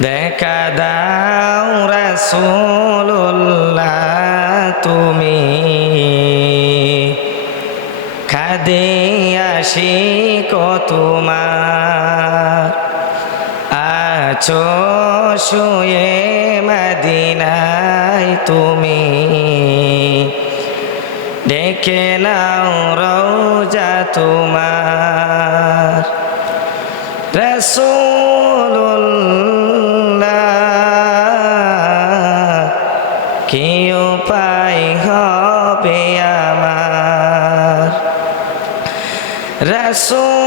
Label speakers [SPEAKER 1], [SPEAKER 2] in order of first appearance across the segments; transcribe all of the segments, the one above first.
[SPEAKER 1] দেখা দাও রাসূলুল্লাহ তুমি। খাদে আসি তোমার। আছো শুয়ে মদিনায় তুমি। ডেকে নাও রওজা তোমার। রসুল্লাহ হবে আমার। রসুল্লাহ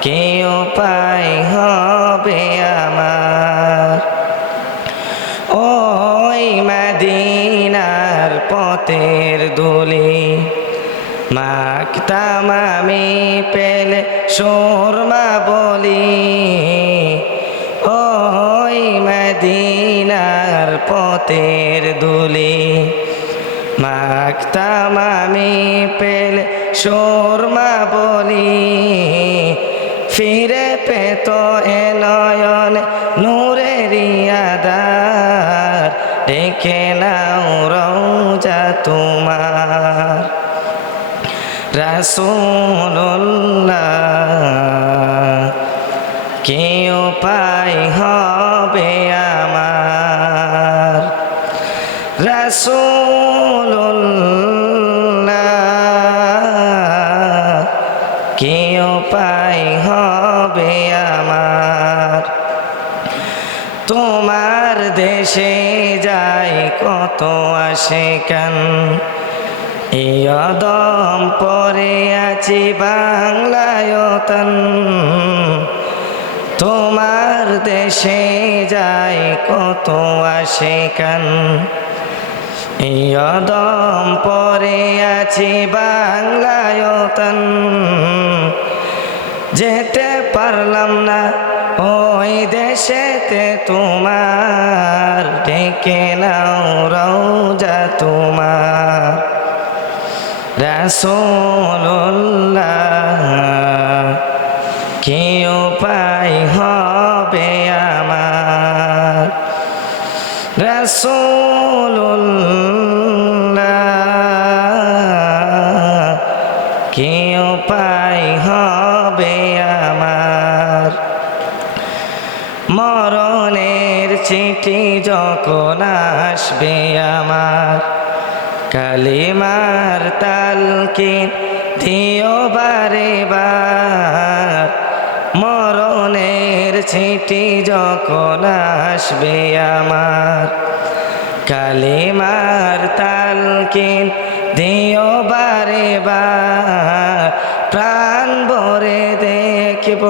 [SPEAKER 1] কি উপায় হবে আমার। ওই মদিনার পথের দুলি মাকতাম আমি পেলে সোরমা বলি। ওই মদিনার পথের দুলি মাকতাম আমি পেলে সোরমা বলি। ফিরে পেত এ নয়ন নূরের আদার ডেকে নাও রওজা তোমার। রাসূলুল্লাহ কি উপায় হবে আমার হবে আমার? তোমার দেশে যাই কত ইয়দম পরে আছি বাংলায়তন তোমার দেশে যাই কত আসে কেন ইয়দম পরে আছি বাংলায়তন যেতে পারলাম না ওই দেশেতে তোমার। ডেকে নাও রওজা তোমার। রাসূলুল্লাহ। রাসূলুল্লাহ কি উপায় হবে আমার। মরণের চিঠি যখন আসবে আমার, কালিমার তালকিন দিও বারে বার। মরণের চিঠি যখন আসবে আমার, কালিমার তালকিন দিও বারে প্রাণ ভরে দেখব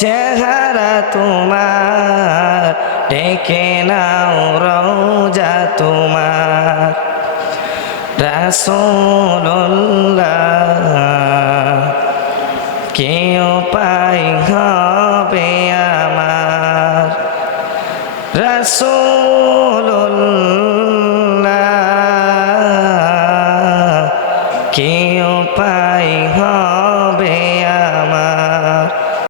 [SPEAKER 1] চেহারা তোমার, ডেকে নাও রওজা তোমার। রাসুল্লাহ কেউ পাই কি রসোল্লা কেউ পাই হ